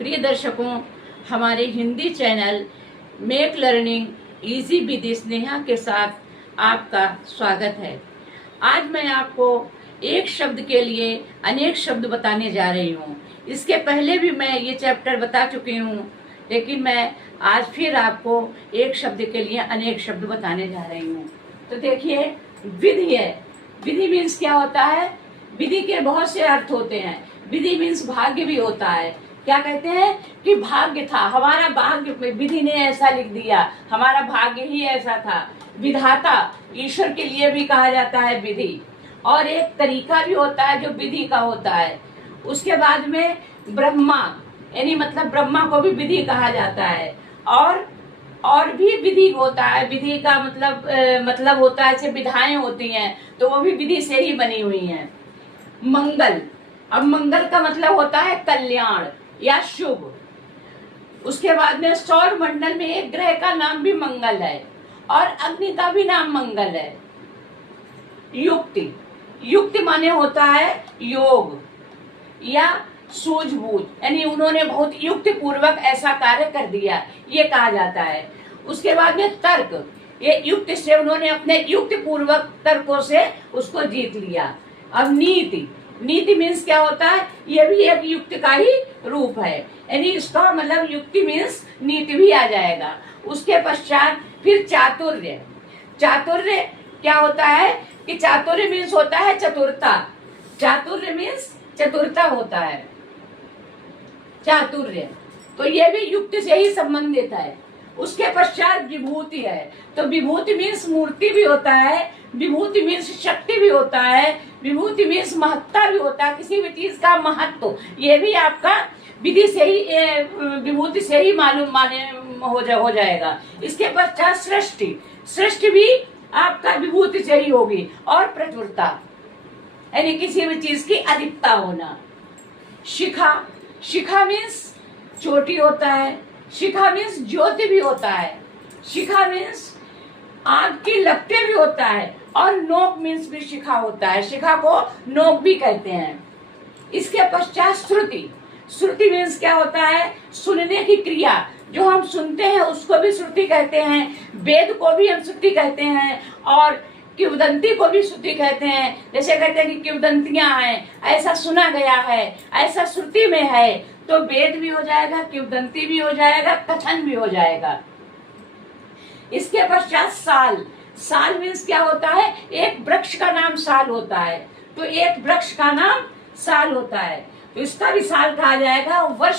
प्रिय दर्शकों, हमारे Hindi channel make learning easy with Sneha के साथ आपका स्वागत है। आज मैं आपको एक शब्द के लिए अनेक शब्द बताने जा रही हूँ। इसके पहले भी मैं ये चैप्टर बता चुकी हूँ, लेकिन मैं आज फिर आपको एक शब्द के लिए अनेक शब्द बताने जा रही हूँ। तो देखिए, विधि है। विधि मीन्स क्या होता है? विधि के बहुत से अर्थ होते हैं। विधि मीन्स भाग्य भी होता है। क्या कहते हैं कि भाग्य था, हमारा भाग्य, विधि ने ऐसा लिख दिया, हमारा भाग्य ही ऐसा था। विधाता ईश्वर के लिए भी कहा जाता है विधि। और एक तरीका भी होता है जो विधि का होता है। उसके बाद में ब्रह्मा, यानी मतलब ब्रह्मा को भी विधि कहा जाता है। और भी विधि होता है। विधि का मतलब होता है, जैसे विधाएं होती हैं तो वो भी विधि से ही बनी हुई हैं। मंगल, अब मंगल का मतलब होता है कल्याण या शुभ। उसके बाद में सौर मंडल में एक ग्रह का नाम भी मंगल है और अग्नि का भी नाम मंगल है। युक्ति, युक्ति माने होता है योग या सूझबूझ, यानी उन्होंने बहुत युक्ति पूर्वक ऐसा कार्य कर दिया, ये कहा जाता है। उसके बाद में तर्क, ये युक्ति से उन्होंने अपने युक्ति पूर्वक तर्कों से उसको जीत लिया। अब नीति, नीति मीन्स क्या होता है? ये भी एक युक्ति का ही रूप है, यानी इसका मतलब युक्ति मीन्स नीति भी आ जाएगा। उसके पश्चात फिर चातुर्य। चातुर्य क्या होता है कि चातुर्य मीन्स होता है चतुरता। चातुर्य मीन्स चतुरता होता है, चातुर्य। तो ये भी युक्ति से ही संबंधित है। उसके पश्चात विभूति है। तो विभूति मीन्स मूर्ति भी होता है, विभूति मीन्स शक्ति भी होता है, विभूति मीन्स महत्ता भी होता है, किसी भी चीज का महत्व। ये भी आपका विधि से ही, विभूति से ही मालूम हो जाएगा। इसके पश्चात सृष्टि, सृष्टि भी आपका विभूति से ही होगी। और प्रचुरता, यानी किसी भी चीज की अधिकता होना। शिखा, शिखा मीन्स चोटी होता है। शिखा मीन्स ज्योति भी होता है। शिखा मीन्स आग की लपटें भी होता है। और नोक मीन्स भी शिखा होता है, शिखा को नोक भी कहते हैं। इसके पश्चात श्रुति, श्रुति मीन्स क्या होता है? सुनने की क्रिया, जो हम सुनते हैं उसको भी श्रुति कहते हैं। वेद को भी हम श्रुति कहते हैं और किंवदंती को भी श्रुति कहते हैं। जैसे कहते हैं कि किंवदंतियां हैं, ऐसा सुना गया है, ऐसा श्रुति में है, तो वेद भी हो जाएगा, किंवदंती भी हो जाएगा, कथन भी हो जाएगा। इसके पश्चात साल, साल मीन्स क्या होता है? एक वृक्ष का नाम साल होता है, तो एक वृक्ष का नाम साल होता है, तो इसका भी साल कहा जाएगा। वर्ष